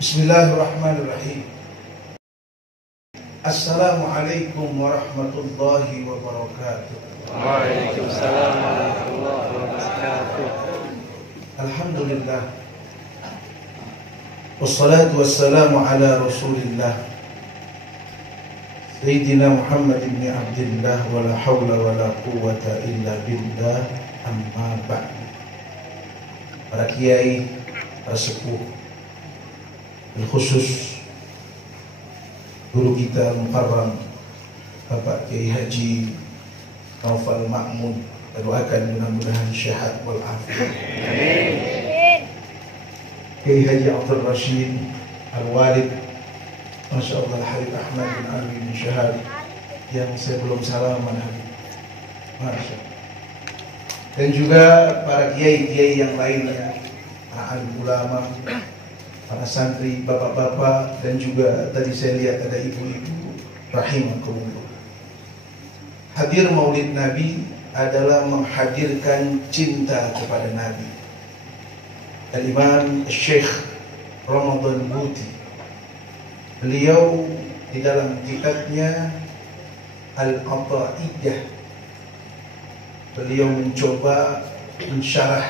Bismillahirrahmanirrahim. Assalamualaikum warahmatullahi wabarakatuh. Waalaikumsalam warahmatullahi wabarakatuh. Alhamdulillah. Wassalatu wassalamu ala Rasulillah Sayyidina Muhammad ibn Abdillah wa la hawla wa la quwwata illa billah, amma ba'd. Para kiai, para sepuh, khusus guru kita Mukarram Bapak Kiai Haji Naufal Ma'mun, doakan mudah-mudahan syahat wal afiat. Amin. Kiai Haji Abdul Rashid Al-Walid, Masya Allah, Al-Habib Ahmad bin Ali bin Syahad, yang saya belum salaman Habib, Masya Allah. Dan juga para kiai-kiai yang lainnya, para alim ulama, para santri, bapak-bapak, dan juga tadi saya lihat ada ibu-ibu, rahimakumullah. Hadir Maulid Nabi adalah menghadirkan cinta kepada Nabi. Al-Imam Syekh Ramadan Buti, beliau di dalam kitabnya Al-Ata'iyah, beliau mencoba mensyarah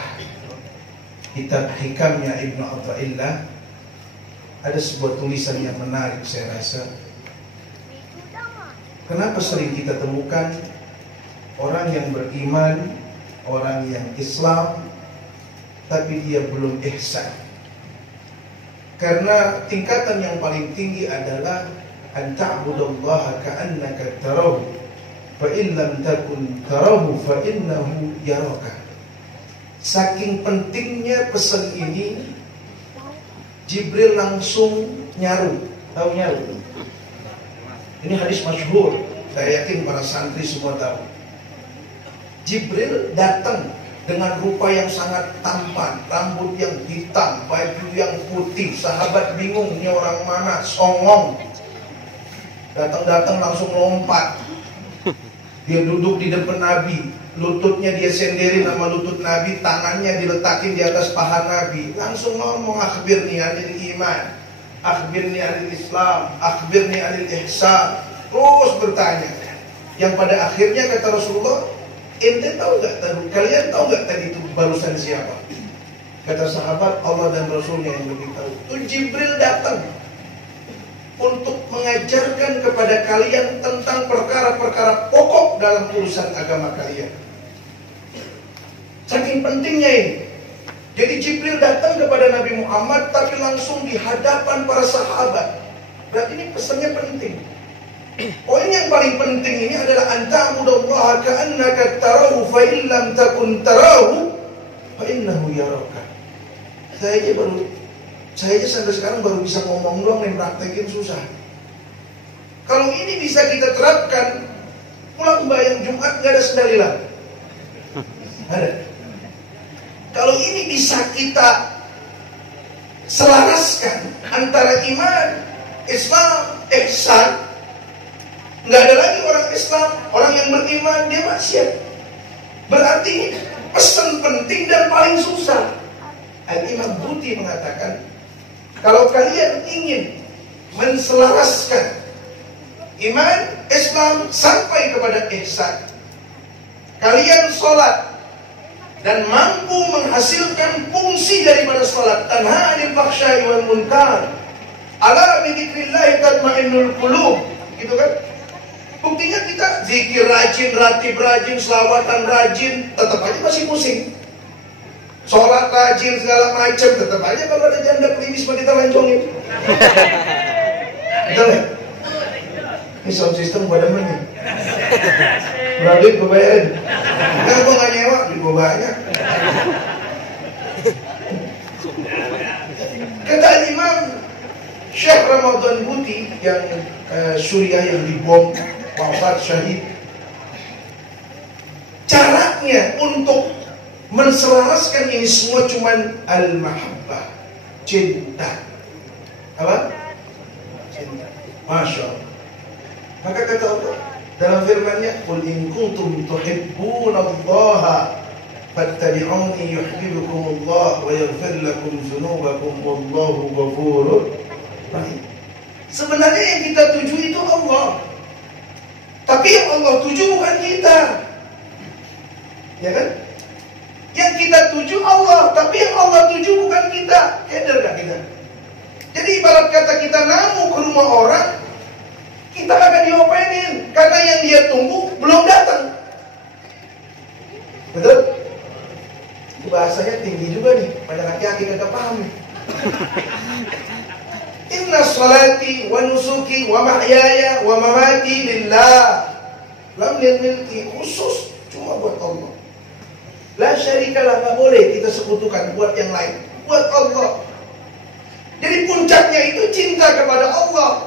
kitab hikamnya Ibnu Athaillah. Ada sebuah tulisan yang menarik saya rasa. Kenapa sering kita temukan orang yang beriman, orang yang Islam, tapi dia belum ihsan? Karena tingkatan yang paling tinggi adalah an ta'budallaha ka'annaka tarahu, fa in lam takun tarahu fa innahu yaraka. Saking pentingnya pesan ini, Jibril langsung nyaru. Tahu nyaru? Ini hadis masyhur, saya yakin para santri semua tahu. Jibril datang dengan rupa yang sangat tampan, rambut yang hitam, baju yang putih. Sahabat bingung, ini orang mana? Songong. Datang-datang langsung lompat. Dia duduk di depan Nabi, lututnya dia senderin sama lutut Nabi, tangannya diletakin di atas paha Nabi. Langsung ngomong, akhbirni anil iman, akhbirni anil Islam, akhbirni anil ihsan. Terus bertanya. Yang pada akhirnya kata Rasulullah, ente tahu gak tadi? Kalian tahu gak tadi itu barusan siapa? Kata sahabat, Allah dan Rasulnya yang lebih tahu. Itu Jibril datang untuk mengajarkan kepada kalian tentang perkara-perkara pokok dalam urusan agama kalian. Saking pentingnya ini. Jadi Jibril datang kepada Nabi Muhammad, tapi langsung di hadapan para sahabat. Berarti ini pesannya penting. Poin yang paling penting ini adalah anta'budallaha ka'annaka tarahu fa in lam takun tarahu fa innahu yaraka. Saya aja sampai sekarang baru bisa ngomong doang, yang praktekin susah. Kalau ini bisa kita terapkan, pulang bayang Jumat gak ada sendalilan. Ada. Kalau ini bisa kita selaraskan antara iman, Islam, ihsan, gak ada lagi orang Islam, orang yang beriman dia maksiat. Berarti pesan penting dan paling susah. Al-Imam Buti mengatakan, kalau kalian ingin menselaraskan iman, Islam sampai kepada ihsan, kalian sholat dan mampu menghasilkan fungsi daripada sholat, tanha 'anil fahsya'i wal munkar, ala bi dzikrillah tatma'innul qulub, gitu kan? Buktinya kita zikir rajin, ratib rajin, selawatan rajin, tetap aja masih pusing. Sholat rajin segala macam, tetap aja kalau ada janda klimis mau kita lancongin. Betul nggak? Ini sound system pada mana? Berapa duit gue bayarin? Enggak, gue nggak nyewa, duit gue banyak. Kata Imam Syekh Ramadan Buti yang Suriah yang dibom, wafat syahid. Caranya untuk menselaraskan ini semua cuman al-mahabbah, cinta. Apa? Cinta. Masya Allah. Maka kata Allah dalam firman-Nya, "Qul in kuntum tuhibbunallaha fattabi'uni yuhibbukumullah wa yaghfir lakum dzunubakum wallahu ghafurur rahim. Sebenarnya yang kita tuju itu Allah. Tapi yang Allah tuju bukan kita. Ya kan? Yang kita tuju Allah, tapi yang Allah tuju bukan kita. Keder gak kita? Jadi ibarat kata kita namu ke rumah orang, kita akan diopenin karena yang dia tunggu belum datang. Betul? Itu bahasanya tinggi juga nih, pada laki-laki kagak paham nih. Inna salati wa nusuki wa mahyaya wa mamati lillah. Lam milki, khusus cuma buat Allah. La syarikalah, gak boleh kita sekutukan buat yang lain, buat Allah. Jadi puncaknya itu cinta kepada Allah.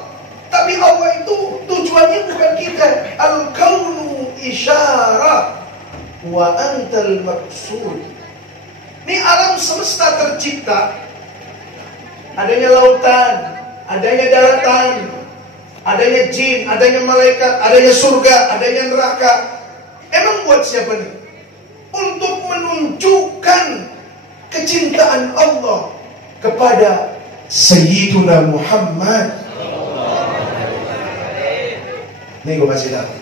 Tapi Allah itu tujuannya bukan kita. Al-kaunu isyarah wa antal maksud. Ini alam semesta tercipta. Adanya lautan, adanya daratan, adanya jin, adanya malaikat, adanya surga, adanya neraka. Emang buat siapa nih? Untuk menunjukkan kecintaan Allah kepada Sayyiduna Muhammad. Nih gue kasih tahu.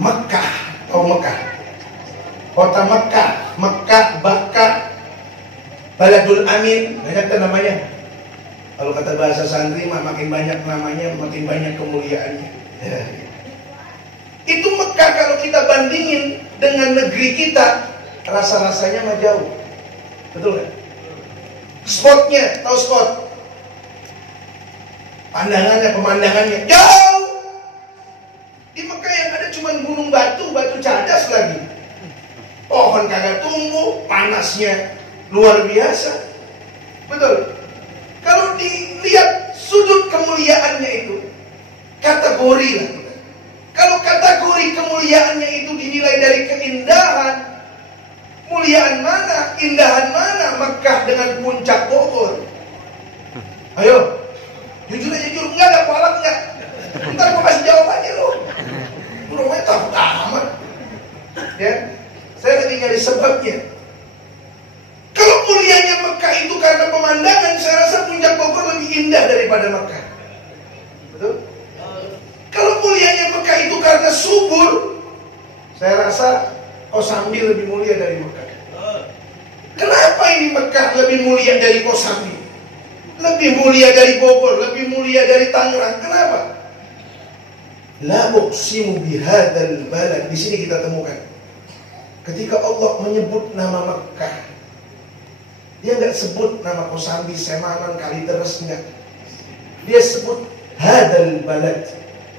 Mekah, tahu Mekah? Kota Mekah, Mekah, Bakkah, Baladul Amin, banyak kan namanya. Kalau kata bahasa santri mah makin banyak namanya, makin banyak kemuliaannya. Ya. Itu Mekah kalau kita bandingin dengan negeri kita, rasa-rasanya mah jauh. Betul kan? Spotnya, tahu spot? Pemandangannya jauh. Di Mekah yang ada cuma gunung batu, batu cadas lagi. Pohon kagak tumbuh, panasnya luar biasa. Betul. Kalau dilihat sudut kemuliaannya itu, kategori lah. Kalau kategori kemuliaannya itu dinilai dari keindahan, muliaan mana, indahan mana Mekah dengan puncak Bogor? Ayo, jujur aja, jujur, enggak ada palak enggak? Ntar gue kasih jawabannya lo. Lu rumahnya takut amat. Ya, saya lagi nyari sebabnya. Kalau mulianya Mekah itu karena pemandangan, saya rasa puncak Bogor lebih indah daripada Mekah. Betul? Kalau mulianya Mekah itu karena subur, saya rasa Kosambi lebih mulia dari Mekah. Kenapa ini Mekah lebih mulia dari Kosambi? Lebih mulia dari Bogor, lebih mulia dari Tangerang. Kenapa? La uqsimu bihadzal balad. Di sini kita temukan. Ketika Allah menyebut nama Mekah, dia enggak sebut nama Kosambi, Semanan, Kalideres, enggak. Dia sebut hadzal balad.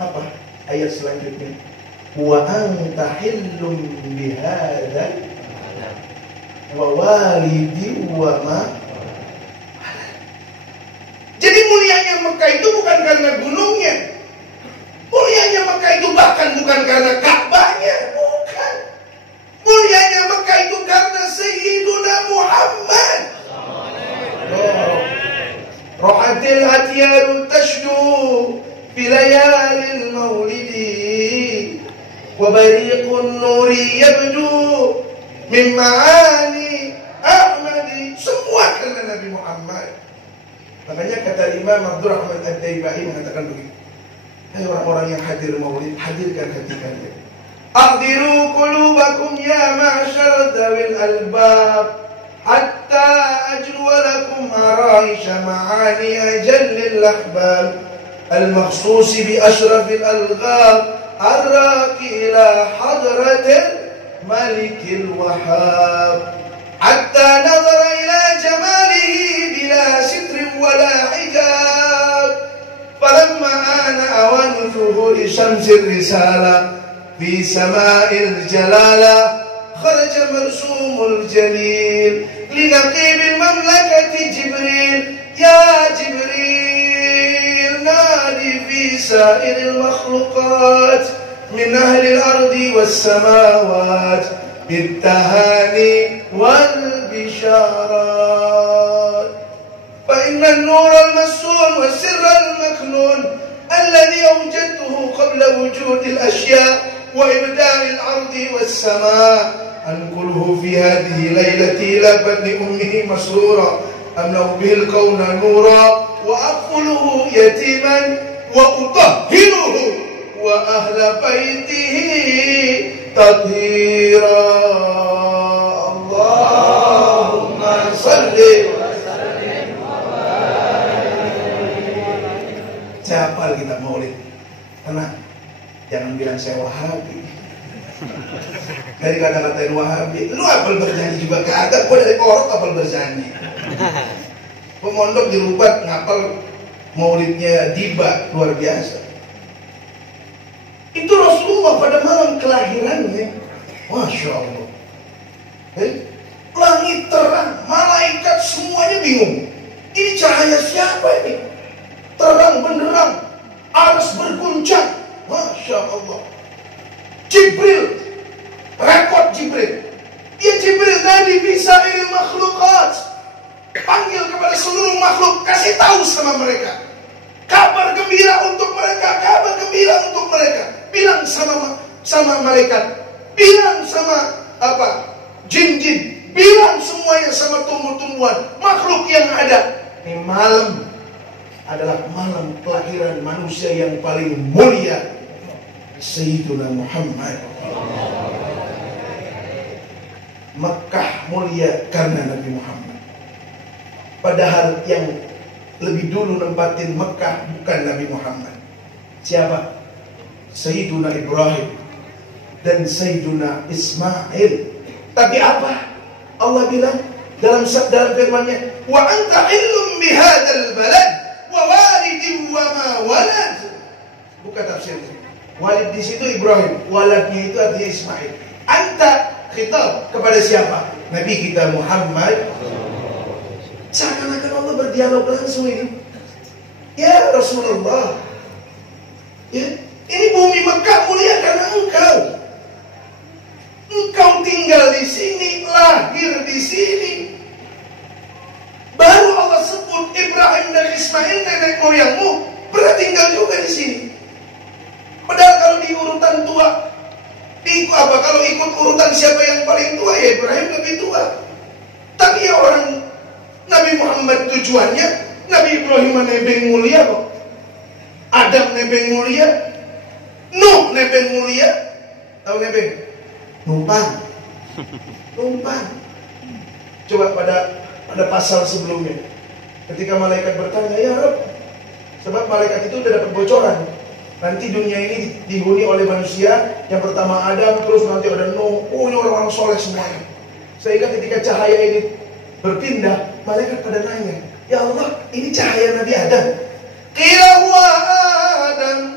Apa ayat selanjutnya? Wa anta hillum bihadzal wa walidi wa ma. Jadi mulianya Mekah itu bukan karena gunungnya. Mulianya Mekah itu bahkan bukan karena Ka'bahnya, bukan. Mulianya Mekah itu karena Sayyiduna Muhammad. Ra'atil atyaru tashdu fi layalil maulidi wa bariqun nuri yabdu min ma'ani Ahmadi. Semua karena Nabi Muhammad. Makanya kata Imam Abdurrahman Ad-Daibahi mengatakan begini. Hai orang-orang yang hadir maulid, hadirkan hati kalian. Ahdiru qulubakum ya ma'syar dawil albab hatta ajwa lakum araisha ma'ani ajallil ahbab al-makhsusi bi ashrafil alghab arraqi ila hadratil malikil wahhab hatta nazara ila jamalihi bila sitrin wala hijab falamma ana awan zuhuri syamsir risalah fi sama'il jalala kharaja marsumul jalil linaqib mamlakati Jibril ya Jibril nadi fi sa'iril makhluqat min ahli al-ardi was samawat بالتهاني والبشارات فإن النور المسون والسر المكنون الذي أوجدته قبل وجود الأشياء وإبداع الأرض والسماء أنقله في هذه الليلة إلى بطن أمه مسرورا أملأ به الكون نورا وأكفله يتيما وأطهره وأهل بيته تطهيرا اللهم صل وسلم. Saya hafal kita maulid. Karena jangan bilang saya Wahabi. Dari kata-katain Wahabi, lu hafal berjanji juga kagak? Gua dari Korok hafal berjanji. Pemondok di Rubat ngapal maulidnya Diba, luar biasa. Itu Rasulullah pada malam kelahirannya, Masya Allah. Langit terang, malaikat semuanya bingung. Ini cahaya siapa ini? Terang benderang, aras berguncang, Masya Allah. Jibril, rekod Jibril. Ya Jibril tadi bisa ini makhlukat. Panggil kepada seluruh makhluk, kasih tahu sama mereka. Kabar gembira untuk mereka, kabar gembira untuk mereka. Bilang sama malaikat, bilang sama jin-jin, bilang semuanya sama tumbuh-tumbuhan, makhluk yang ada. Ini malam adalah malam kelahiran manusia yang paling mulia, Sayyiduna Muhammad. Mekah mulia karena Nabi Muhammad. Padahal yang lebih dulu nempatin Mekah bukan Nabi Muhammad. Siapa? Sayyiduna Ibrahim dan Sayyiduna Ismail. Tapi apa? Allah bilang dalam firman-Nya, "Wa anta illum bihadzal balad wa walidin wa ma walad." Buka tafsirnya. Walid di situ Ibrahim, waladnya itu artinya Ismail. Anta khitab kepada siapa? Nabi kita Muhammad. Seakan-akan Allah berdialog langsung ini. Ya Rasulullah, ya, ini bumi Mekah mulia karena engkau. Engkau tinggal di sini, lahir di sini. Baru Allah sebut Ibrahim dan Ismail nenek moyangmu pernah tinggal juga di sini. Padahal kalau di urutan tua, kalau ikut urutan siapa yang paling tua, ya Ibrahim lebih tua. Tapi ya orang Nabi Muhammad tujuannya, Nabi Ibrahim nebeng mulia kok. Adam nebeng mulia, Nuh nebeng mulia. Tahu nebeng? Numpang. Coba pada pasal sebelumnya, ketika malaikat bertanya, ya Rabb, sebab malaikat itu udah dapat bocoran. Nanti dunia ini dihuni oleh manusia. Yang pertama Adam, terus nanti ada Nuh. Oh, ini orang-orang soleh semuanya. Sehingga ketika cahaya ini berpindah, malaikat pada nanya, ya Allah, ini cahaya Nabi Adam. Qila huwa Adam.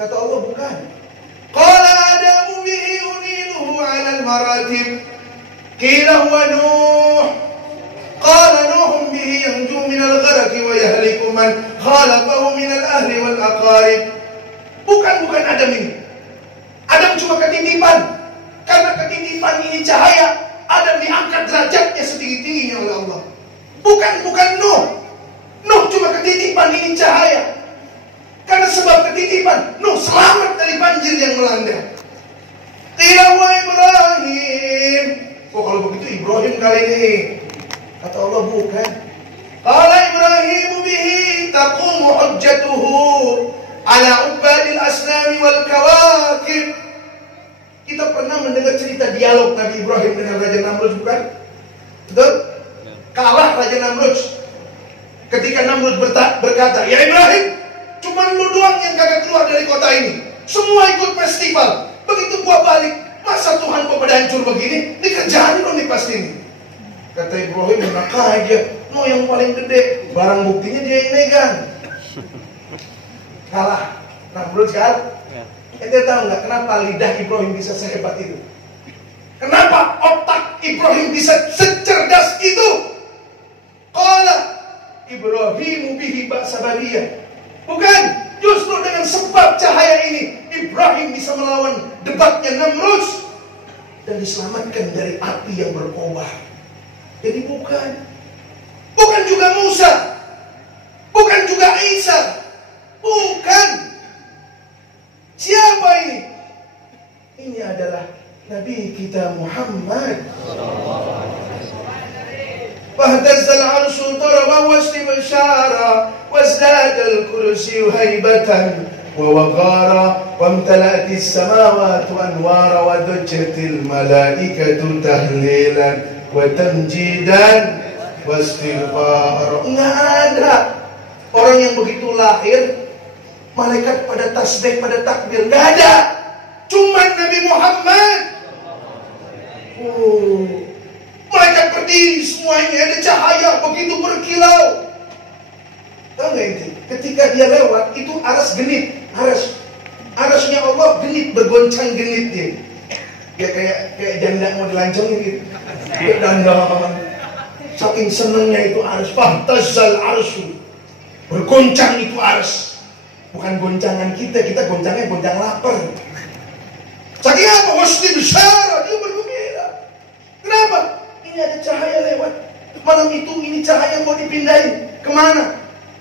Kata Allah, bukan. Qala Adamu bihi uniluhu 'ala al-maratib. Qila huwa Nuh. Qala Nuhum bihi yanju min al-gharaqi wa yahliku man khalaqahu min al-ahli wal aqarib. Bukan Adam ini. Adam cuma ketitipan. Karena ketitipan ini cahaya, Adam diangkat derajatnya setinggi-tingginya oleh Allah. Bukan Nuh. Nuh cuma ketitipan, ini cahaya. Karena sebab ketitipan, Nuh selamat dari banjir yang melanda. Tilawa Ibrahim. Oh, kalau begitu Ibrahim kali ini. Kata Allah, bukan. Qala Ibrahim bihi taqumu hujjatuhu ala ubadil asnami wal kawakib. Kita pernah mendengar cerita dialog Nabi Ibrahim dengan Raja Namrud, bukan? Betul? Kalah Raja Namrud. Ketika Namrud berkata, ya Ibrahim, cuma lu doang yang kagak keluar dari kota ini. Semua ikut festival. Begitu gua balik, masa Tuhan gua pada hancur begini? Ini kerjaan lu nih pasti ini. Kata Ibrahim, enak aja. No, yang paling gede, barang buktinya dia yang megang. Kalah Namrud kan? Ente tahu nggak kenapa lidah Ibrahim bisa sehebat itu? Kenapa otak Ibrahim bisa secerdas itu? Qala Ibrahim bihi ba'sabariyah. Bukan, justru dengan sebab cahaya ini Ibrahim bisa melawan debatnya Namrud dan diselamatkan dari api yang berkobar. Jadi bukan juga Musa, bukan juga Isa, bukan. Siapa ini? Ini adalah Nabi Nabi kita Muhammad. Fahtazzal arsyu taraban wastibsyara wazdadal kursyu haibatan wa waqara wamtala'atis samawati anwara wa dajjatil malaikatu tahlilan wa tamjidan wastighfar. Enggak ada orang yang begitu lahir malaikat pada tasbih, pada takbir, enggak ada. Cuma Nabi Muhammad. Malaikat berdiri semuanya, ada cahaya begitu berkilau. Tahu nggak itu? Ketika dia lewat, itu aras genit, arasnya Allah genit, bergoncang genit dia. Ya kayak janda mau dilancongin gitu. Dandang. Saking senengnya itu aras. Fahtazzal arsyu. Bergoncang itu aras. Bukan goncangan kita goncangnya goncang lapar. Saking apa? Wastibsyara, dia bergembira. Kenapa? Ini ada cahaya lewat. Malam itu ini cahaya mau dipindahin. Kemana?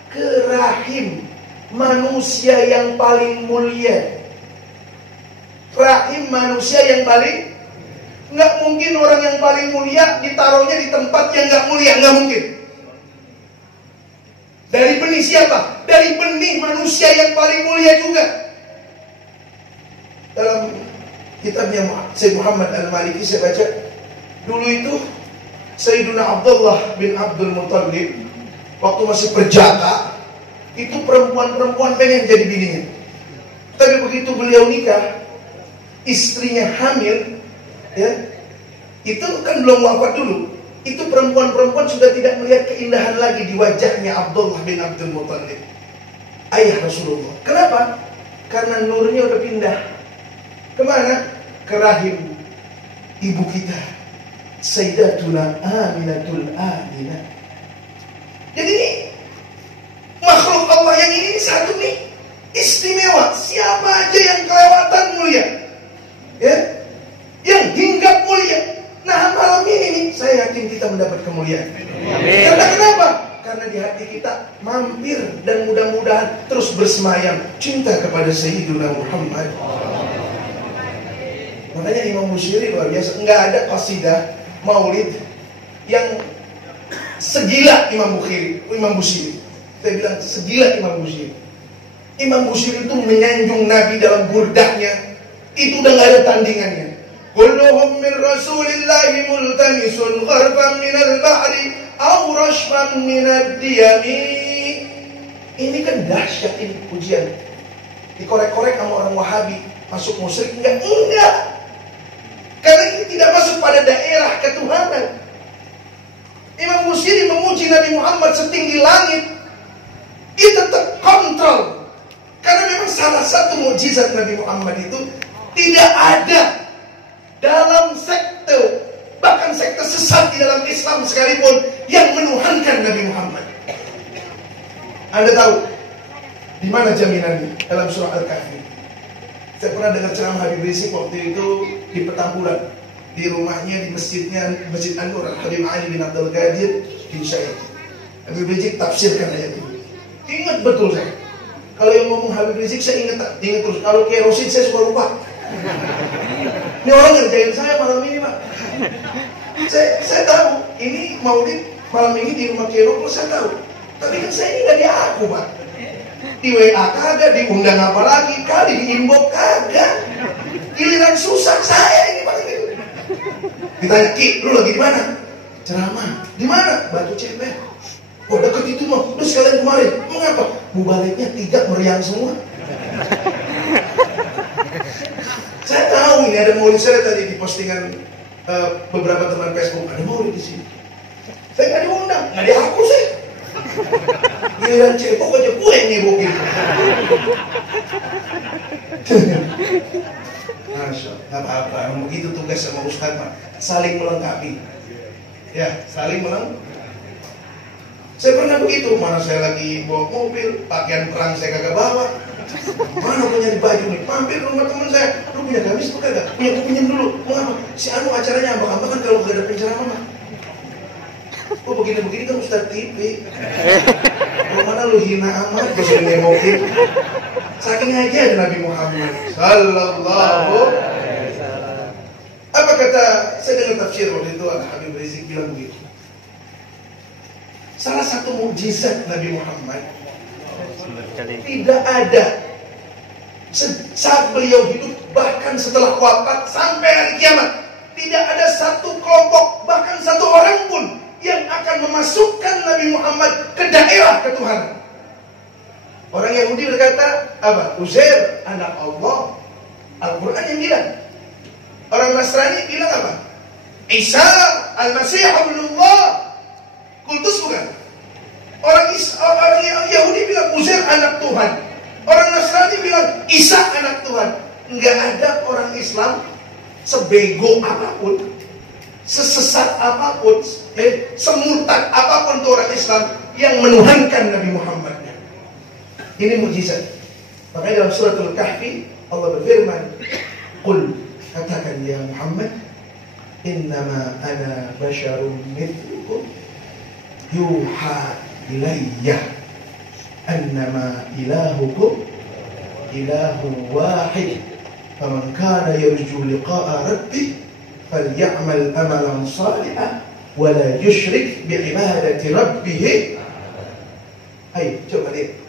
Ke rahim manusia yang paling mulia. Rahim manusia yang paling, nggak mungkin orang yang paling mulia ditaruhnya di tempat yang nggak mulia, nggak mungkin. Dari benih siapa? Dari benih manusia yang paling mulia juga. Dalam kitabnya Syekh Muhammad Al-Maliki saya baca, dulu itu Sayyiduna Abdullah bin Abdul Muttalib waktu masih perjaka, itu perempuan-perempuan pengen jadi bininya. Tapi begitu beliau nikah, istrinya hamil, ya, itu kan belum wafat dulu. Itu perempuan-perempuan sudah tidak melihat keindahan lagi di wajahnya Abdullah bin Abdul Muttalib, ayah Rasulullah. Kenapa? Karena nurnya udah pindah. Kemana? Ke rahim ibu kita, Sayyidatuna Aminatul Aminah. Jadi makhluk Allah yang ini satu nih istimewa. Siapa aja yang kelewatan mulia, ya, yang hinggap mulia. Nah malam ini nih saya yakin kita mendapat kemuliaan. Karena kenapa? Karena di hati kita mampir dan mudah-mudahan terus bersemayam cinta kepada Sayyiduna Muhammad. Makanya Imam Busiri luar biasa. Enggak ada qasidah maulid yang segila Imam Busiri. Saya bilang segila Imam Busiri. Imam Busiri itu menyanjung Nabi dalam burdahnya. Itu udah gak ada tandingannya. Kulluhum min Rasulillahi multamisun gharban minal bahri aw rashfan minad diyami. Ini kan dahsyat ini pujian. Dikorek-korek sama orang Wahabi, masuk musyrik enggak? Karena ini tidak masuk pada daerah ketuhanan. Imam Busiri memuji Nabi Muhammad setinggi langit. Itu tetap kontrol. Karena memang salah satu mukjizat Nabi Muhammad itu tidak ada dalam sekte, bahkan sekte sesat di dalam Islam sekalipun, yang menuhankan Nabi Muhammad. Anda tahu di mana jaminannya? Dalam surah Al-Kahfi. Saya pernah dengar ceramah Habib Rizik waktu itu di Petamburan, di rumahnya, di masjidnya, Masjid An-Nur, Habib Ali bin Abdul Qadir bin Syed. Habib Rizik tafsirkan ayat itu. Ingat betul saya. Kalau yang ngomong Habib Rizik saya ingat terus. Kalau Kiai Rosid saya suka lupa. Ini orang ngerjain saya malam ini, Pak. Saya tahu ini maulid malam ini di rumah Kiai Rosid, saya tahu. Tapi kan saya ini nggak di aku, Pak. Di WA kagak, diundang apa lagi, kali di inbox kagak. Giliran susah saya ini, Pak. Ditanya, Ki, lu lagi di mana? Ceramah. Di mana? Batu Ceper. Oh, deket itu mah. Lu sekalian kemarin. Mengapa? Mubaliknya 3 meriang semua. Saya tahu ini ada maulid, saya tadi di postingan beberapa teman Facebook, ada maulid di sini. Saya nggak diundang, nggak di aku sih. Giliran cebok aja gue yang nyebokin. Masya, nggak apa-apa. Begitu tugas sama Ustaz, Pak. Saling melengkapi. Ya, saling melengkapi. Saya pernah begitu, mana saya lagi bawa mobil, pakaian perang saya kagak bawa. Mana punya di baju nih, mampir rumah teman saya. Lu punya gamis tuh kagak? Punya, aku pinjam dulu. Mau apa? Si Anu acaranya ambak-ambakan kalau gak ada penceramah mah. Oh begini-begini kan Ustaz TV. Lu mana lu hina amat, gak usah ngemokin. Saking aja ada Nabi Muhammad Sallallahu. Apa saya dengar tafsir waktu itu Al-Habib Rizik bilang begitu. Salah satu mukjizat Nabi Muhammad tidak ada saat beliau hidup, bahkan setelah wafat sampai hari kiamat, tidak ada satu kelompok, bahkan satu orang pun yang akan memasukkan Nabi Muhammad ke daerah ketuhanan. Orang Yahudi berkata apa? Uzair anak Allah. Al-Quran yang bilang. Orang Nasrani bilang apa? Isa al-Masih ibnullah. Kultus bukan? Orang Yahudi bilang Uzair anak Tuhan. Orang Nasrani bilang Isa anak Tuhan. Enggak ada orang Islam sebego apapun, sesesat apapun, semurtad apapun tuh orang Islam yang menuhankan Nabi Muhammad. Ini mukjizat. Makanya dalam surat Al-Kahfi Allah berfirman, "Qul," katakan ya Muhammad, "Innama ana basyarum mithlukum yuha ilayya annama ilahukum ilahu wahid faman kana yarju liqa'a rabbih falyamal amalan salihan wa la yusyrik bi'ibadati rabbih." Ayo coba lihat.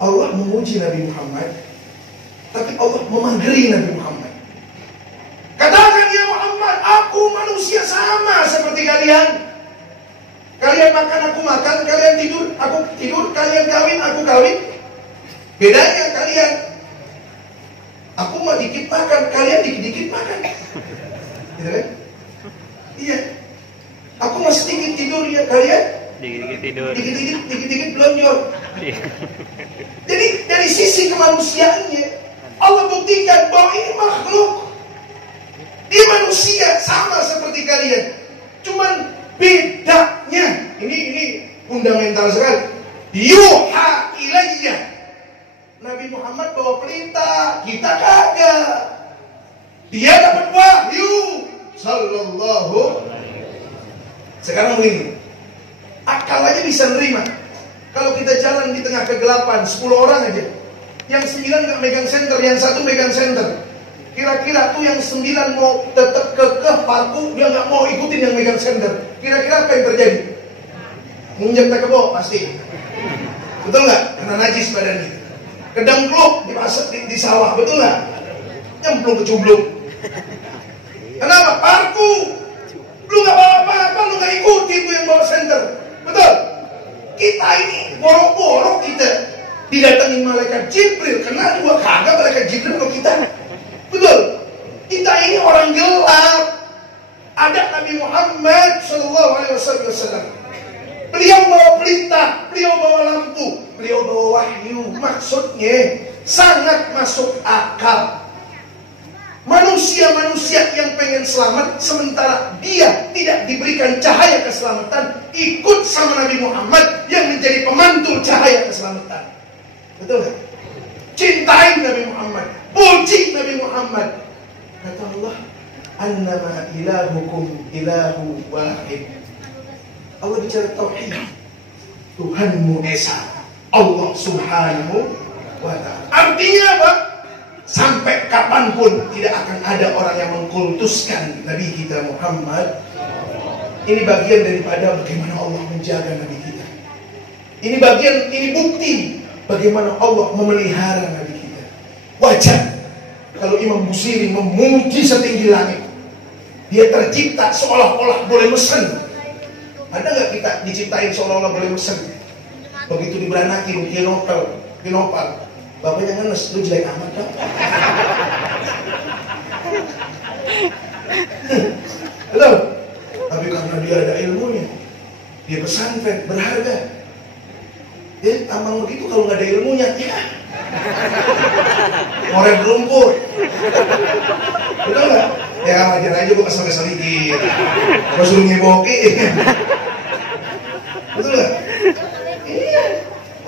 Allah memuji Nabi Muhammad, tapi Allah memanggil Nabi Muhammad. Katakan ya Muhammad, aku manusia sama seperti kalian. Kalian makan, aku makan. Kalian tidur, aku tidur. Kalian kawin, aku kawin. Bedanya kalian, aku mau dikit makan, kalian dikit-dikit makan. Gitu kan? Iya. Aku mau sedikit tidur, ya kalian dikit-dikit tidur, dikit-dikit belonjor. Jadi dari sisi kemanusiaannya Allah buktikan bahwa ini makhluk, dia manusia sama seperti kalian. Cuman bedanya ini fundamental sekali. Yuha ilayya. Nabi Muhammad bawa pelita, kita kagak. Dia dapat wahyu sallallahu. Sekarang begini, akal aja bisa nerima. Kalau kita jalan di tengah kegelapan, 10 orang aja, yang 9 gak megang senter, yang 1 megang senter. Kira-kira tuh yang 9 mau tetap kekeh parku, dia gak mau ikutin yang megang senter. Kira-kira apa yang terjadi? Nginjek tak ke bawah pasti. Betul gak? Karena najis badannya. Kedengkluk di sawah, betul gak? Nyemplung kecubluk. Kenapa? Parku. Lu gak bawa apa-apa, lu gak ikutin tuh yang bawa senter. Betul? Kita ini boro-boro kita didatengin malaikat Jibril, kena juga kagak malaikat Jibril sama kita. Betul? Kita ini orang gelap. Ada Nabi Muhammad sallallahu alaihi wasallam. Beliau bawa pelita, beliau bawa lampu, beliau bawa wahyu. Maksudnya sangat masuk akal. Manusia-manusia yang pengen selamat, sementara dia tidak diberikan cahaya keselamatan, ikut sama Nabi Muhammad yang menjadi pemantul cahaya keselamatan. Betul kan? Cintai Nabi Muhammad, puji Nabi Muhammad. Kata Allah, annama ilahukum ilahu wahid. Allah bicara tauhid. Tuhanmu Esa, Allah subhanahu wa ta'ala. Artinya apa? Sampai kapanpun tidak akan ada orang yang mengkultuskan Nabi kita Muhammad. Ini bagian daripada bagaimana Allah menjaga Nabi kita. Ini bagian, ini bukti bagaimana Allah memelihara Nabi kita. Wajar kalau Imam Busiri memuji setinggi langit. Dia tercipta seolah-olah boleh mesen. Ada nggak kita diciptain seolah-olah boleh mesen? Begitu diberanakin, kinopal. Bapaknya ngenes, lu jelek amat kan? Betul? Tapi karena dia ada ilmunya, dia pesantren, berharga. Dia tambang begitu kalau nggak ada ilmunya, ya ngoret lumpur. Betul nggak? Ya wajar aja gue kesel-kesel dikit. Gue suruh ngeboki. Betul nggak? Iya,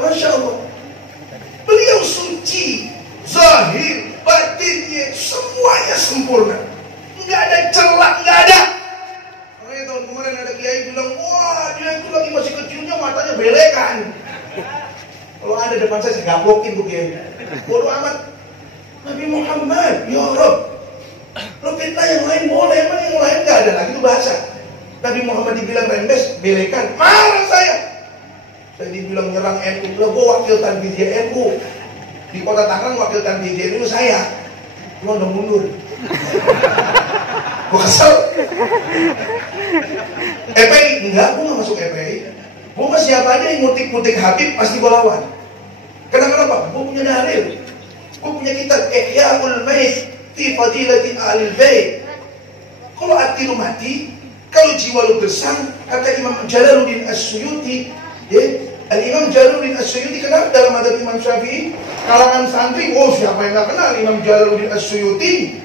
Masya Allah. Beliau suci, zahir, batinnya, semuanya sempurna. Nggak ada celah, nggak ada. Makanya tahun kemarin ada kiai bilang, wah dia itu lagi masih kecilnya matanya belekan. Kalau ada depan saya gablokin tuh kiai. Bodoh amat. Nabi Muhammad, ya Rabb, Lo fitnah yang lain boleh, emang yang lain nggak ada lagi itu bahasa. Nabi Muhammad dibilang rembes, belekan, marah saya. Saya dibilang nyerang NU, lo gue wakil tanfidiyah NU. Di kota Tangerang wakil tanfidiyah NU saya. Lo udah mundur. Gue kesel. EPI, enggak, gue gak masuk EPI. Gue mah siapa aja yang ngutik-ngutik Habib pasti gue lawan. Kenapa? Gue punya dalil. Gue punya kitab Ihya'ul Mayt fi Fadilati Ahlil Bait. Kalau hati lu mati, kalau jiwa lu gersang, kata Imam Jalaluddin As-Suyuti, ya, Al-Imam Jalaluddin As-Suyuti kenal dalam madzhab Imam Syafi'i, kalangan santri, oh siapa yang gak kenal Imam Jalaluddin As-Suyuti,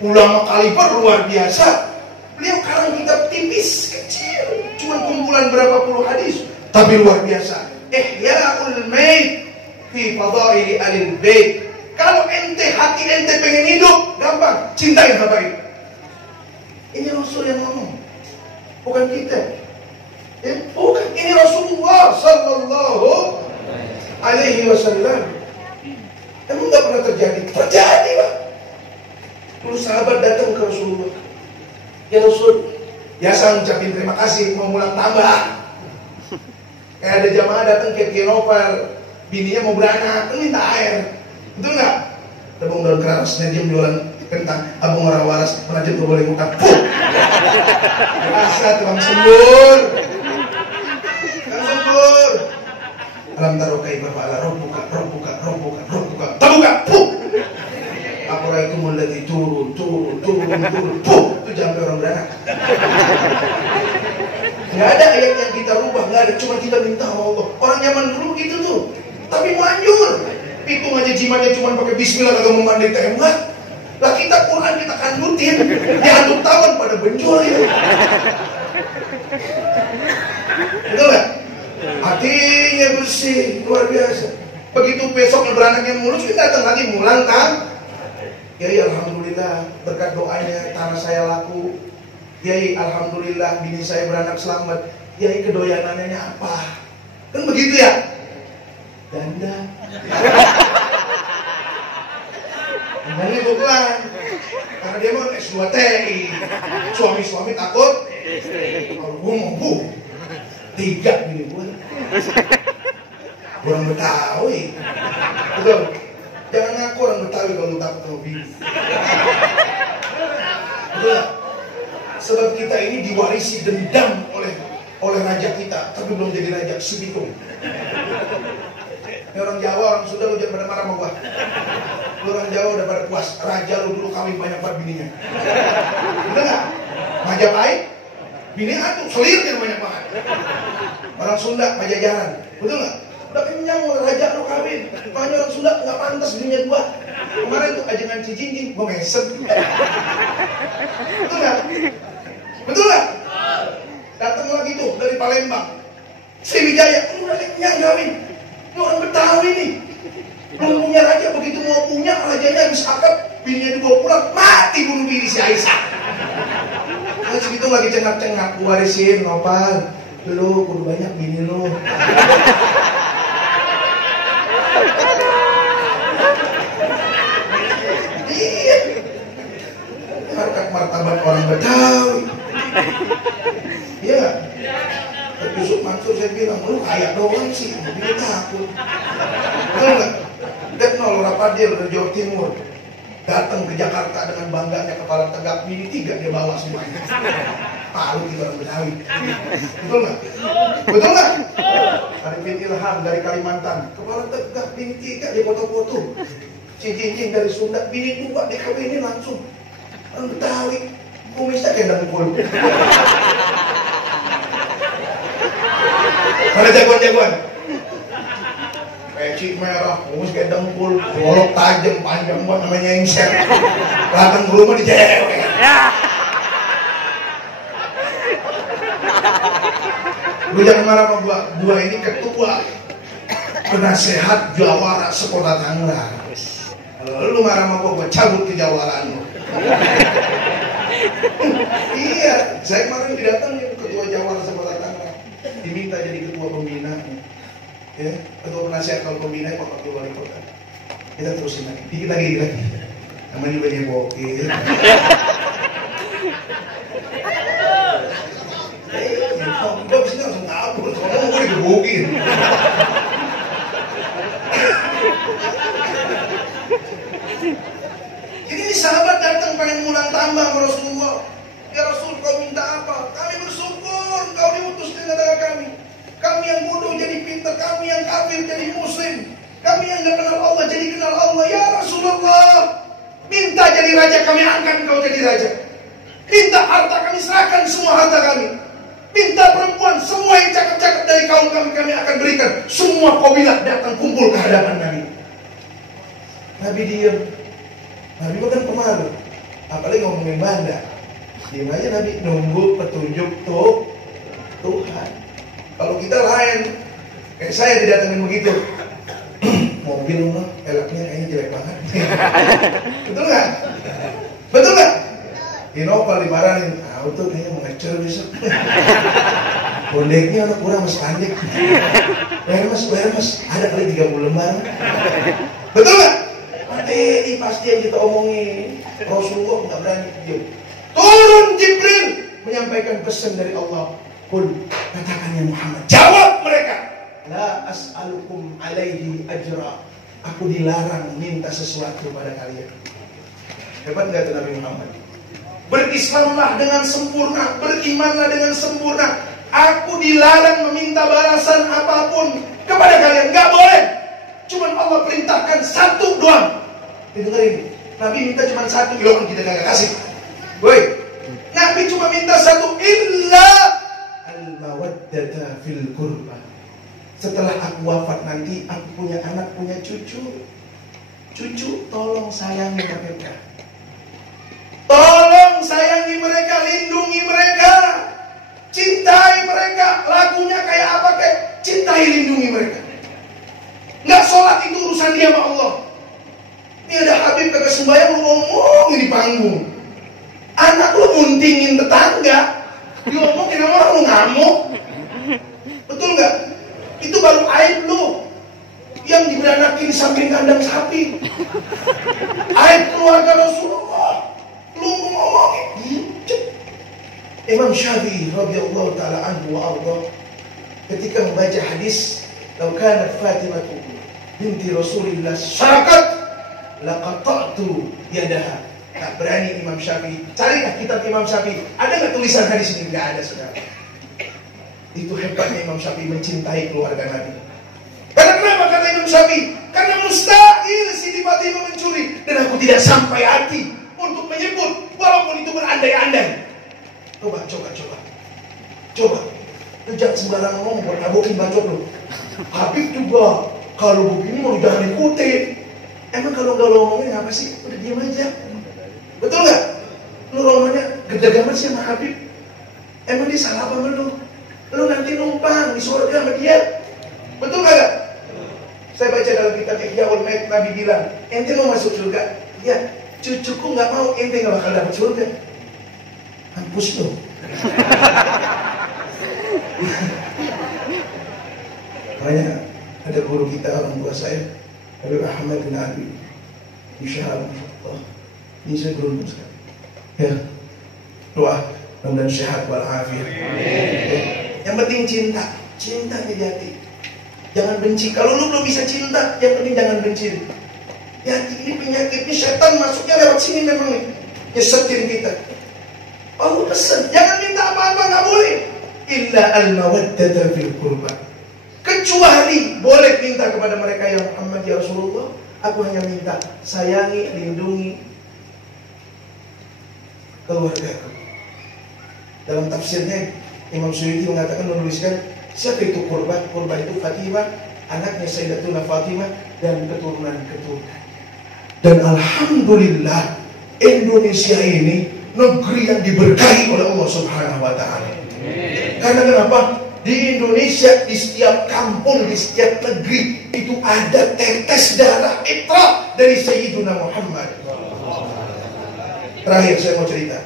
ulama kaliber luar biasa. Beliau karang kitab tipis, kecil, cuma kumpulan berapa puluh hadis, tapi luar biasa. Ihya'ul Mayt fi Fadaili Ahlil Bait. Kalau hati ente pengen hidup, gampang, cintain Habaib. Ini Rasul yang ngomong, bukan kita. Bukan, ini Rasulullah Sallallahu Alaihi Wasallam. Emang gak pernah terjadi? Terjadi, Pak. Dulu sahabat datang ke Rasulullah, ya Rasul, biasa ngucapin terima kasih, mau pulang tambah. Kayak ada jamaah datang ke Kienopal, bininya mau beranak, minta air, betul nggak? Tabung daun kerasnya dia jualan kentang, abang orang waras, penajam gak boleh ngutang. Rasa tukang sembur, alam tarokai berfa'ala robuka, tabuka, puh. Aku itu mulai turun, puh. Itu jampe orang beranak. Nggak ada ayat yang kita rubah, nggak ada, cuma kita minta sama Allah. Orang zaman dulu gitu tuh, tapi manjur. Pitung aja jimatnya cuma pakai bismillah atau memandai tembak. Lah kita Quran kita kandutin, diaduk tawan pada benjol ya. Betul nggak? Hatinya bersih, luar biasa. Begitu besok beranaknya mulus, kita datang lagi mulang kan? Yai alhamdulillah berkat doanya tanah saya laku. Yai alhamdulillah bini saya beranak selamat. Yai kedoyanannya apa? Kan begitu ya? Danda. Ngomongnya bukan. Karena dia mau S2 TI. Suami-suami takut. Kalau gue mau 3 bini gue. Orang Betawi. Betul. Jangan ngaku orang Betawi kalau lu takut sama bini. Betul. Sebab kita ini diwarisi dendam oleh raja kita, tapi belum jadi raja, si Bitung. Ini orang Jawa, orang Sunda, lu jangan pada marah sama gua. Lu orang Jawa udah pada puas, raja lu dulu kawin banyak banget bininya. Bener gak? Majapahit, bini atuh, selirnya banyak banget. Orang Sunda, Pajajaran, betul gak? Udah kenyang raja lu kawin. Makanya orang Sunda gak pantas bininya gua. Kemarin tuh ajangan Cijinjing, gua meset. Betul gak? Betul gak? Datang lagi tuh dari Palembang, Sriwijaya, udah kenyang kawin. Ini orang Betawi nih, belum punya raja, begitu mau punya rajanya habis akad, bininya dibawa pulang, mati bunuh diri si Aisyah. Nah, segitu lagi cengak-cengak, warisin Nopal, lu kudu banyak bini lu. Iya, harkat martabat orang Betawi. Iya. Yusuf Mansur saya bilang, lu kaya doang sih, dia takut. Betul nggak? Dan nol Rapadil dari Jawa Timur datang ke Jakarta dengan bangganya kepala tegak, bini 3 dia bawa semuanya. Palu kita orang Betawi. Betul nggak? Betul nggak? Arifin Ilham dari Kalimantan, kepala tegak, bini 3 dia foto-foto. Cincin dari Sunda, bini 2 dia kawinin langsung. Orang Betawi, kumisnya kayak dengkul. Mana jagoan-jagoan? Peci merah, kumis kayak dengkul, golok tajam, panjang buat namanya engser. Datang ke rumah dijewek. Lu jangan marah sama gua ini ketua penasehat jawara sekota Tangerang. Kalau lu marah sama gua cabut ke jawaraan lu. Iya, saya kemarin didatangin ketua jawara sekota Tangerang, diminta jadi ketua pembina, ya, ketua penasihat kalau pembina Pak Wakil Wali Kota. Kita terusin lagi, dikit lagi. Namanya juga dia bokil. Gue abis ini langsung kabur, soalnya gue digebukin. Ini sahabat datang pengen ngulang tambah ke Rasulullah. Ya Rasul, kau minta apa? Kami bersyukur kau diutus di negara kami. Kami yang bodoh jadi pintar, kami yang kafir jadi muslim, kami yang gak kenal Allah jadi kenal Allah. Ya Rasulullah, minta jadi raja, kami angkat kau jadi raja. Minta harta, kami serahkan semua harta kami. Minta perempuan, semua yang cakep-cakep dari kaum kami akan berikan. Semua kabilah datang kumpul ke hadapan Nabi. Nabi diam. Nabi bukan pemalu, apalagi ngomongin Banda. Diam aja Nabi, nunggu petunjuk Tuhan. Kalau kita lain, kayak saya didatengin begitu, mobil mah elaknya kayaknya jelek banget. Betul nggak? Betul nggak? Innova dimarahin, auto kayaknya mau ngecur besok. Bondeknya anak kurang mas pandek. Bayar mas, ada kali 30 lembar. Betul nggak? Ini pasti yang kita omongin. Rasulullah nggak berani diam. Turun Jibril menyampaikan pesan dari Allah. Qul, katakan ya Muhammad, jawab mereka, la as'alukum alaihi ajra. Aku dilarang minta sesuatu pada kalian. Hebat nggak tuh Nabi Muhammad? Berislamlah dengan sempurna, berimanlah dengan sempurna. Aku dilarang meminta balasan apapun kepada kalian, nggak boleh. Cuman Allah perintahkan satu doang. Dengerin, Nabi minta cuma satu, kan kita nggak kasih. Woi, Nabi cuma minta satu, illa al-mawaddata fil qurba. Setelah aku wafat nanti, aku punya anak, punya cucu. Cucu, tolong sayangi mereka. Tolong sayangi mereka, lindungi mereka, cintai mereka. Lagunya kayak apa kayak cintai, lindungi mereka. Nggak sholat itu urusan dia sama Allah. Ini ada Habib kagak sembahyang, lu ngomong di panggung. Anak lu muntingin tetangga, diomongin sama lu ngamuk. Betul nggak? Itu baru aib lu yang diberanakin di samping kandang sapi. Aib keluarga Rasulullah, lu ngomongin. Imam Syafi'i radhiyallahu taala anhu wa arda ketika membaca hadis, "Lau kanat Fatimah binti Rasulillah syarakat laqata'tu yadaha." Tak berani Imam Syafi'i. Carilah kitab Imam Syafi'i. Ada nggak tulisan hadis ini? Nggak ada, saudara. Itu hebatnya Imam Syafi'i mencintai keluarga Nabi. Karena kenapa kata Imam Syafi'i? Karena mustahil Siti Fatimah mencuri, dan aku tidak sampai hati untuk menyebut, walaupun itu berandai-andai. Coba. Lu jangan sembarangan ngomong, buat nabokin bacot lu. Habib juga kalau begini mau jangan ikutin. Emang kalau nggak lo ngomongin apa sih? Udah diam aja. Betul nggak? Lu romannya gede amat sih sama Habib. Emang dia salah apa sama lu? Lu nanti numpang di surga sama dia. Betul nggak? Saya baca dalam kitab Ihyaul Maut, Nabi bilang, ente mau masuk surga? Ya, cucuku nggak mau, ente nggak bakal dapat surga. Hampus lu. Makanya ada guru kita, orang tua saya, Habib Ahmad bin Abi, insyaallah, ini saya beruntung sekali. Ya, doa dan sehat walafiat. Yang penting cinta di hati. Jangan benci. Kalau lu belum bisa cinta, yang penting jangan benci. Ya, ini penyakitnya setan masuknya lewat sini memang nih, nyesetin kita. Allah pesan, jangan minta apa-apa, nggak boleh. Illa al-mawaddata fil qurba. Kecuali boleh minta kepada mereka yang Muhammad, ya Rasulullah, aku hanya minta sayangi, lindungi keluarga. Dalam tafsirnya Imam Suyuti mengatakan, menuliskan siapa itu Qurba? Qurba itu Fatimah, anaknya Sayyidatuna Fatimah, dan keturunan-keturunan. Dan alhamdulillah Indonesia ini negeri yang diberkahi oleh Allah Subhanahu wa taala. Karena kenapa? Di Indonesia, di setiap kampung, di setiap negeri itu ada tetes darah fitrah dari Sayyiduna Muhammad. Terakhir saya mau cerita.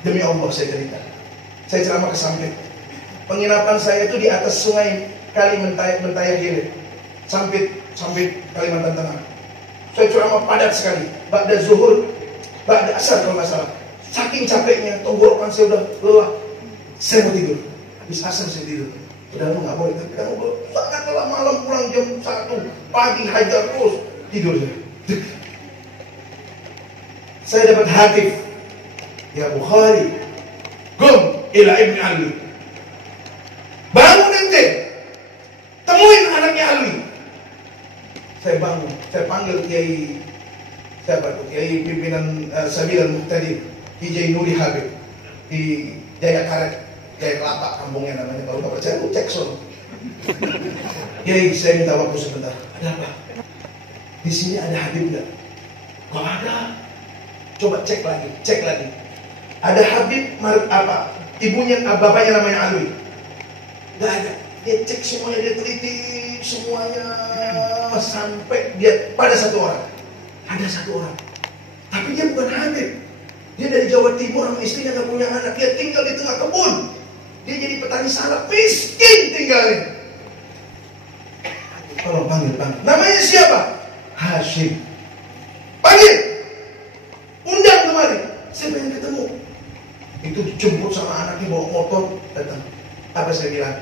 Demi Allah saya cerita. Saya ceramah ke Sampit. Penginapan saya itu di atas sungai Kali Mentaya Hilir. Sampit Kalimantan Tengah. Saya ceramah padat sekali. Ba'da zuhur, ba'da asar kalau nggak salah. Saking capeknya, tenggorokan saya udah lelah. Saya mau tidur. Habis asar saya tidur. Padahal nggak boleh, tapi kan sangat lelah, malam pulang jam 1, pagi hajar terus tidur saya. Saya dapat hadis, ya Bukhari, gum ila ibni Ali. Bangun ente, temuin anaknya Ali. Saya bangun, saya panggil Kiai, siapa tuh? Kiai pimpinan Sabilan Muhtadi, Kiai Nuri Habib di Jayakaret, Jaya Kelapa kampungnya namanya. Kalau nggak percaya, lu cek sono. Kiai, saya minta waktu sebentar. Ada apa? Di sini ada Habib nggak? Nggak ada. Coba cek lagi. Ada Habib apa? Ibunya, bapaknya namanya Alwi. Nggak ada. Dia cek semuanya, dia teliti semuanya sampai dia pada satu orang. Ada satu orang. Tapi dia bukan Habib. Dia dari Jawa Timur, sama istrinya nggak punya anak. Dia tinggal di tengah kebun. Dia jadi petani salak, miskin tinggalnya. Tolong panggil. Namanya siapa? Hashim. Panggil. Undang kemari. Saya pengen ketemu. Itu dijemput sama anaknya bawa motor, datang. Apa saya bilang?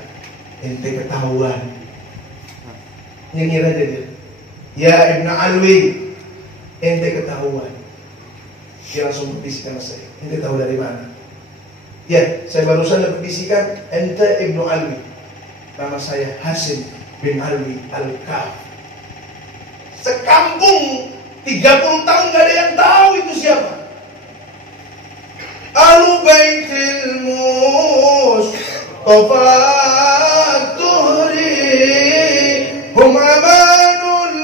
Ente ketahuan. Nyengir aja dia. Ya Ibn Alwi, ente ketahuan. Dia langsung berbisik sama saya. Ente tahu dari mana? Ya, saya barusan dapat bisikan, ente Ibn Alwi. Nama saya Hashim bin Alwi Al-Kaf. Sekampung 30 tahun gak ada yang tahu itu siapa. Ahlu Baitil Mustafa Tuhri hum amanul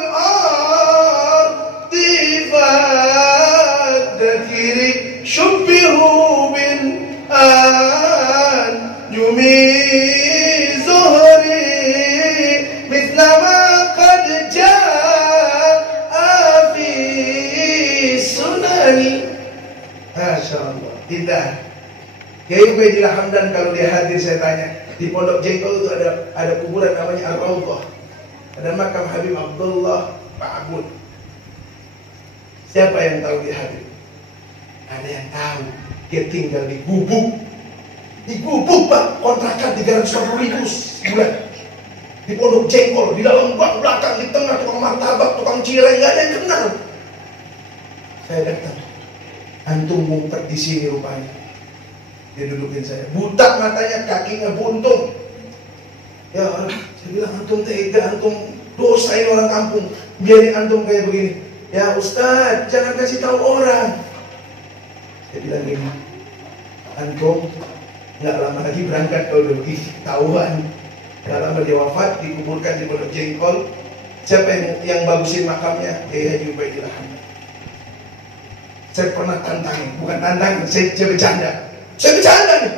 ardi fadakiri syubbihu bil anjumi zuhri mithla ma qad jaa fi sunani. Masya Allah, indah. Kiai Ubaidillah Hamdan kalau dia hadir saya tanya, di Pondok Jengkol itu ada kuburan namanya Ar-Raudhah. Ada makam Habib Abdullah Ma'bud. Siapa yang tahu dia hadir? Ada yang tahu. Dia tinggal di gubuk. Di gubuk Pak, kontrakan 350.000 sebulan. Di Pondok Jengkol, di dalam bang belakang, di tengah tukang martabak, tukang cireng, nggak ada yang kenal. Saya datang. Antum ngumpet di sini rupanya. Dia dudukin saya. Buta matanya, kakinya buntung. Ya Allah, saya bilang antum tega, antum dosain orang kampung. Biarin antum kayak begini. Ya Ustaz, jangan kasih tahu orang. Saya bilang gini, antum nggak lama lagi berangkat kalau udah begini, tahuan. Nggak lama dia wafat, dikuburkan di Pondok Jengkol. Siapa yang bagusin makamnya? Kiai Haji Ubaidillah Hamdan. Saya pernah tantangin, bukan tantangin, saya bercanda. Saya bercanda nih.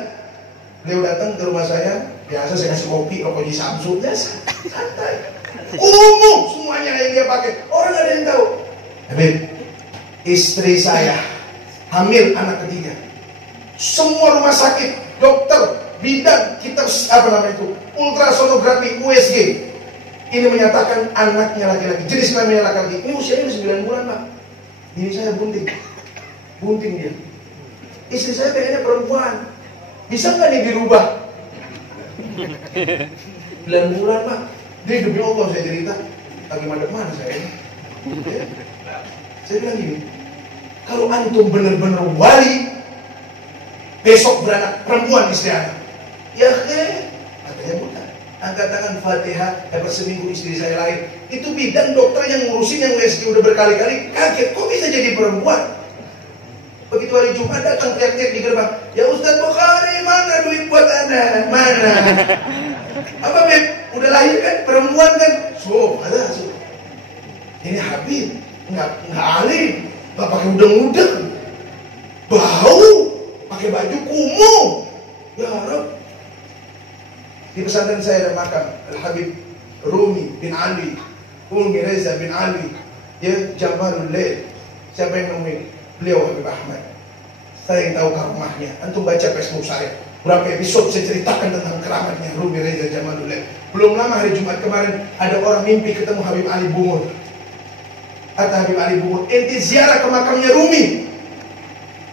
Beliau datang ke rumah saya, biasa saya kasih kopi, rokok di Samsu, biasa, santai. Umum semuanya yang dia pakai, orang nggak ada yang tahu. Habib, istri saya hamil anak ketiga. Semua rumah sakit, dokter, bidan, kita apa namanya itu, ultrasonografi, USG, ini menyatakan anaknya laki-laki, jenis namanya laki-laki. Ini usianya 9 bulan Pak. Ini saya bunting dia. Istri saya pengennya perempuan. Bisa nggak nih dirubah? 9 bulan Pak. Dia demi Allah saya cerita. Lagi madep mana saya? Saya bilang gini, kalau antum benar-benar wali, besok beranak perempuan istri anak. Ya katanya bukan. Angkat tangan Fatihah, seminggu istri saya lahir. Itu bidan dokter yang ngurusin yang USG udah berkali-kali kaget. Kok bisa jadi perempuan? Begitu hari Jumat datang teriak-teriak di gerbang, ya Ustadz Bukhari, mana duit buat anda? Mana? Apa Beb? Udah lahir kan? Perempuan kan? Ada. Ini Habib, nggak alim, nggak pakai udang-udang, bau, pakai baju kumuh. Ya Rabb. Di pesantren saya ada makam Al-Habib Rumi bin Ali, Umi Reza bin Ali, ya Jamalul Lail. Siapa yang nemuin? Beliau Habib Ahmad. Saya yang tahu karomahnya. Antum baca Facebook saya. Berapa episode saya ceritakan tentang keramatnya Rumi Reza Jamalul Lail. Belum lama hari Jumat kemarin ada orang mimpi ketemu Habib Ali Bungur. Kata Habib Ali Bungur, ente ziarah ke makamnya Rumi.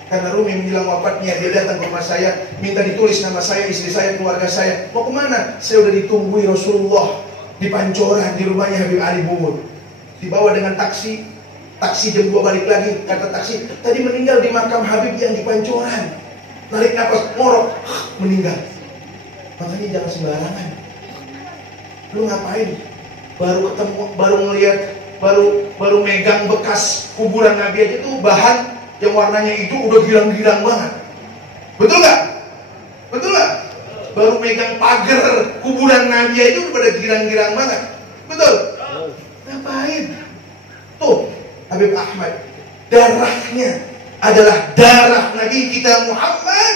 Karena Rumi menjelang wafatnya, dia datang ke rumah saya, minta ditulis nama saya, istri saya, keluarga saya. Mau kemana? Saya udah ditunggui Rasulullah di Pancoran, di rumahnya Habib Ali Bungur. Dibawa dengan taksi jam 2 balik lagi. Kata taksi, tadi meninggal di makam Habib yang di Pancoran. Narik nafas, ngorok, meninggal. Makanya jangan sembarangan. Lu ngapain? Baru ketemu, baru ngelihat, baru megang bekas kuburan Nabi aja tuh bahan yang warnanya itu udah girang-girang banget. Betul nggak? Betul nggak? Baru megang pagar kuburan Nabi itu udah pada girang-girang banget. Betul? Ngapain? Tuh, Habib Ahmad, darahnya adalah darah Nabi kita Muhammad.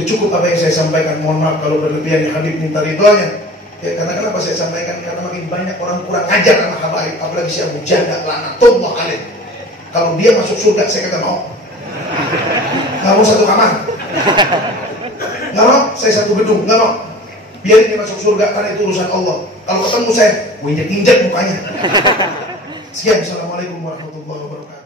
Cukup apa yang saya sampaikan. Mohon maaf kalau berlebihan, ya Habib minta ridhonya. Ya, karena kenapa saya sampaikan? Karena makin banyak orang kurang ajar sama habaib, apalagi si Abu Jahal laknatullah alaih. Kalau dia masuk surga, saya kata mau. Nggak mau satu kamar. Nggak mau, saya satu gedung. Nggak mau. Biarin dia masuk surga, karena itu urusan Allah. Kalau ketemu saya, gue injek-injek mukanya. Sekian, assalamualaikum warahmatullahi wabarakatuh.